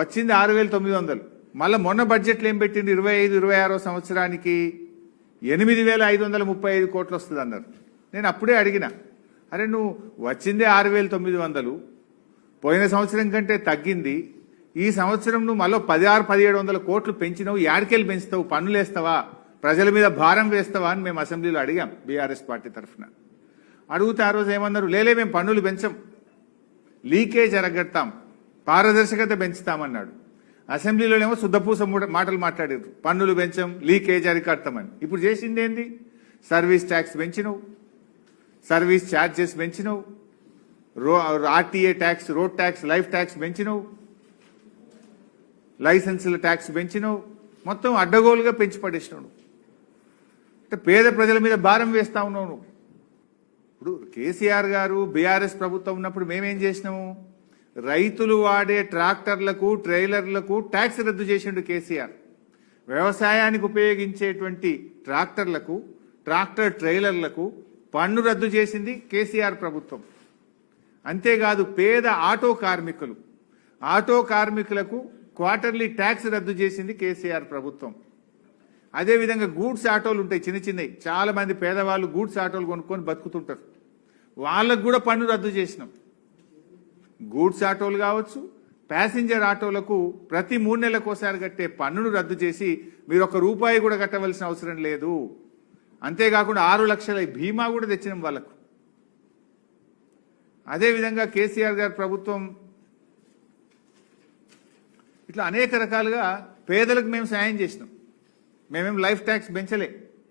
వచ్చింది ఆరు వేల తొమ్మిది వందలు. మళ్ళీ మొన్న బడ్జెట్లో ఏం పెట్టింది ఇరవై ఐదు ఇరవై ఆరో సంవత్సరానికి ఎనిమిది వేల ఐదు వందల ముప్పై ఐదు కోట్లు వస్తుంది అన్నారు. నేను అప్పుడే అడిగిన అరే నువ్వు వచ్చిందే ఆరు వేల తొమ్మిది వందలు. పోయిన సంవత్సరం కంటే తగ్గింది. ఈ సంవత్సరం నువ్వు మళ్ళీ పదిహారు పదిహేడు వందల కోట్లు పెంచినావు. యాడికెళ్ళి పెంచుతావు? పన్నులు వేస్తావా? ప్రజల మీద భారం వేస్తావా? అని మేము అసెంబ్లీలో అడిగాం బీఆర్ఎస్ పార్టీ తరఫున. అడిగితే ఆ రోజు ఏమన్నారు? లేలే మేము పన్నులు పెంచం. లీకేజ్ అరగడతాం. పారదర్శకత పెంచుతామన్నాడు. అసెంబ్లీలోనేమో శుద్ధపూస మాటలు మాట్లాడారు. పన్నులు పెంచం లీకేజ్ అరికడతామని. ఇప్పుడు చేసింది ఏంది సర్వీస్ ట్యాక్స్ పెంచినవు. సర్వీస్ ఛార్జెస్ పెంచినవు. రో RTA tax road tax life tax పెంచినవు. లైసెన్సుల ట్యాక్స్ పెంచినవు. మొత్తం అడ్డగోలుగా పెంచి పడేసినావు అంటే పేద ప్రజల మీద భారం వేస్తా ఉన్నావు నువ్వు. ఇప్పుడు కేసీఆర్ గారు బీఆర్ఎస్ ప్రభుత్వం ఉన్నప్పుడు మేమేం చేసినాము? రైతులు వాడే ట్రాక్టర్లకు ట్రైలర్లకు ట్యాక్స్ రద్దు చేసిండు కేసీఆర్. వ్యవసాయానికి ఉపయోగించేటువంటి ట్రాక్టర్లకు ట్రాక్టర్ ట్రైలర్లకు పన్ను రద్దు చేసింది కేసీఆర్ ప్రభుత్వం. అంతేకాదు పేద ఆటో కార్మికులు. ఆటో కార్మికులకు క్వార్టర్లీ ట్యాక్స్ రద్దు చేసింది కేసీఆర్ ప్రభుత్వం. అదేవిధంగా గూడ్స్ ఆటోలు ఉంటాయి చిన్న చిన్నవి. చాలామంది పేదవాళ్ళు గూడ్స్ ఆటోలు కొనుక్కొని బతుకుతుంటారు. వాళ్ళకు కూడా పన్ను రద్దు చేసినాం. గూడ్స్ ఆటోలు కావచ్చు ప్యాసింజర్ ఆటోలకు ప్రతి మూడు నెలలకు కట్టే పన్నును రద్దు చేసి మీరు ఒక రూపాయి కూడా కట్టవలసిన అవసరం లేదు. అంతేకాకుండా ఆరు లక్షల బీమా కూడా తెచ్చినాం వాళ్ళకు. అదేవిధంగా కేసీఆర్ గారి ప్రభుత్వం ఇట్లా అనేక రకాలుగా పేదలకు మేము సాయం చేసినాం. మేమేం లైఫ్ ట్యాక్స్ పెంచలే.